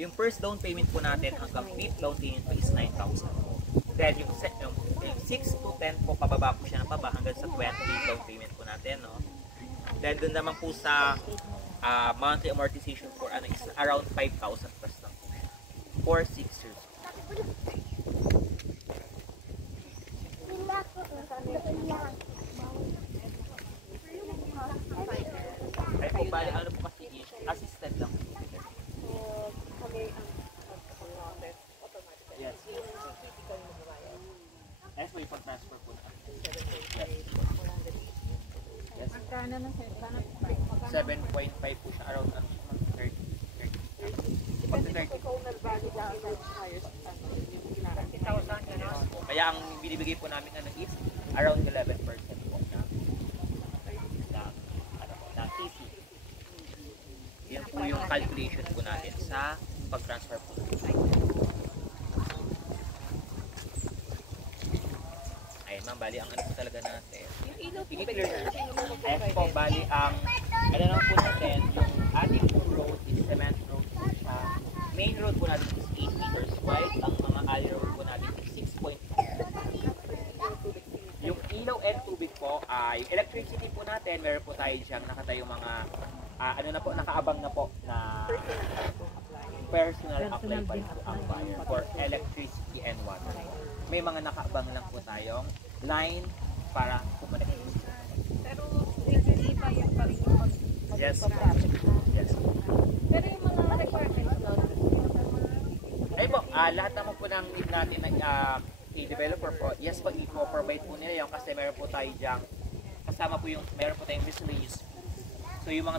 Yung first down payment po natin hanggang 5th down payment po is 9,000 po. Then yung 6 to 10 po, pababa po siya ng paba hanggang sa 20 down payment po natin, no? Then dun naman po sa monthly amortization for ano is around 5,000 plus lang po siya for 6 years. Ay po, bali ano po kasi is assisted lang. Yes. Yes po, yung pag-transfer po na. Yes. Magkano na sir? 7.5 po siya, around 30. Kasi kung owner value na ang hires, yung ginagawa. 30,000 yun. Kaya ang binibigay po namin ano is around 11% po na CC. Yan po yung calculation po natin sa pag-transfer po. Ayun ma'am, bali ang ano po talaga natin. Yung ilaw po I-clear. Ayun po, bali ang ano lang po natin, yung ating po road is cement road po siya. Main road po natin is 8 meters wide. Ang mga alley road po natin is 6.5. Yung ilaw and tubig po, yung electricity po natin, meron po tayo diyang nakatayong mga ano na po, nakaabang na po na personal apply pa po ang buyer for electricity and water. May mga nakaabang lang po tayong line para kumonect. Pero hindi pa yan pa rin yung Yes. Yes. Pero yung mga requirements doon, ay po, lahat naman po ng need natin na i-developer po, yes po, i-provide po nila yun kasi meron po tayo diyang kasama po yung, meron po tayong miscellaneous. So yung mga